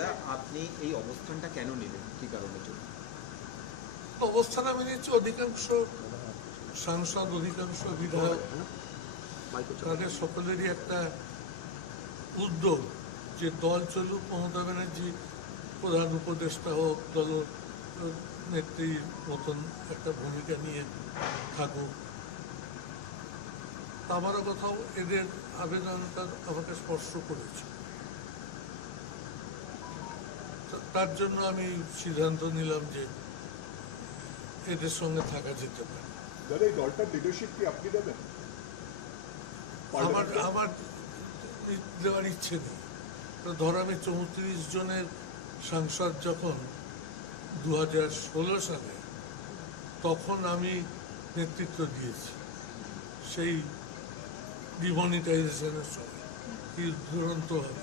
দাদা আপনি এই অবস্থানটা কেন নিলেন, কি কারণের জন্য? অবস্থান আমি নিচ্ছি, অধিকাংশ সাংসদ, অধিকাংশ বিধায়ক, তাদের সকলেরই একটা উদ্যোগ যে দল চলুক, মমতা ব্যানার্জি প্রধান উপদেষ্টা হোক, দল নেত্রীর মতন একটা ভূমিকা নিয়ে থাকুক। আমারও কোথাও এদের আবেদনটা আমাকে স্পর্শ করেছে, তার জন্য আমি সিদ্ধান্ত নিলাম যে এদের সঙ্গে থাকা যেতে পারে। এই দলটার লিডারশিপ কি আপনি দেবেন? আমার দেওয়ার ইচ্ছে নেই। ধর আমি 34 জনের সাংসদ যখন 2016 সালে, তখন আমি নেতৃত্ব দিয়েছি সেই ডিমনিটাইজেশনের সময়, কি দুরন্ত হবে।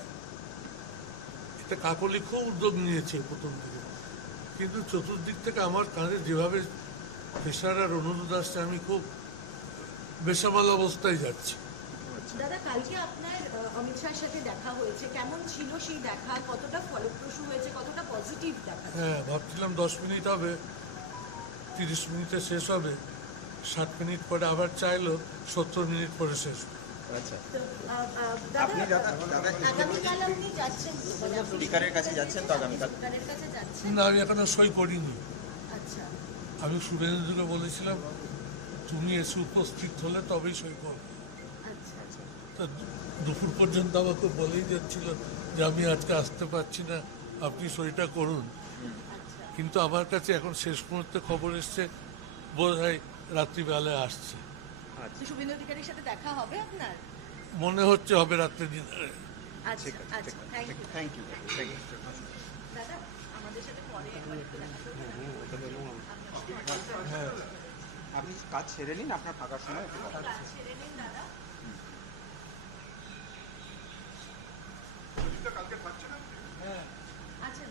এটা কাকলি খুব উদ্যোগ নিয়েছে প্রথম থেকে, কিন্তু চতুর্দিক থেকে আমার কাঁধে যেভাবে প্রেশার আর অনুরোধ আসছে, আমি খুব বেসামাল অবস্থায় যাচ্ছি। দাদা, কালকে আপনার অমিত শাহের সাথে দেখা হয়েছে, কেমন ছিল সেই দেখা? কতটা ফলপ্রসূ হয়েছে, কতটা পজিটিভ দেখা? হ্যাঁ, ভাবছিলাম 10 মিনিট হবে, 30 মিনিটে শেষ হবে, 60 মিনিট পরে আবার চাইলো 70 মিনিট পরে শেষ হবে। আচ্ছা, আপনি আগামীকাল আপনি যাচ্ছেন স্পিকারের কাছে যাচ্ছেন তো? আগামীকাল স্পিকারের কাছে যাচ্ছেন? না, আমি এখনো সই করিনি। আচ্ছা, আমি শুভেন্দুকে বলেছিলাম তুমি এসে উপস্থিত হলে তবেই সই করবো। আচ্ছা, তা দুপুর পর্যন্ত আমাকে বলেই যাচ্ছিল যে আমি আজকে আসতে পারছি না, আপনি সইটা করুন। কিন্তু আমার কাছে এখন শেষ মুহূর্তে খবর এসছে বোধ হয় রাত্রিবেলায় আসছে। শুভেন্দু অধিকারীর সাথে দেখা হবে আপনার? মনে হচ্ছে হবে রাত্রে ডিনারে। আচ্ছা, আচ্ছা, থ্যাংক ইউ। Thank you. দাদা, আমাদের সাথে পরে একবার একটু দেখা করবেন? হ্যাঁ, আপনি কাজ ছেড়ে নিন, আপনার ফাঁকার সময় একটু কথা বলুন। কাজ ছেড়ে নিন দাদা। কালকে পাচ্ছেন আপনি? হ্যাঁ। আচ্ছা,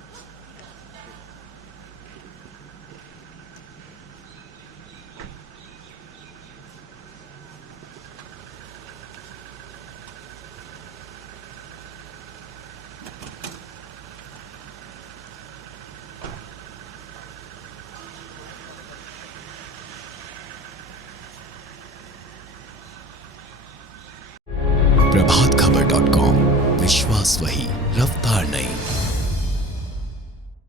प्रभातखबर.com, विश्वास वही, रफ्तार नहीं।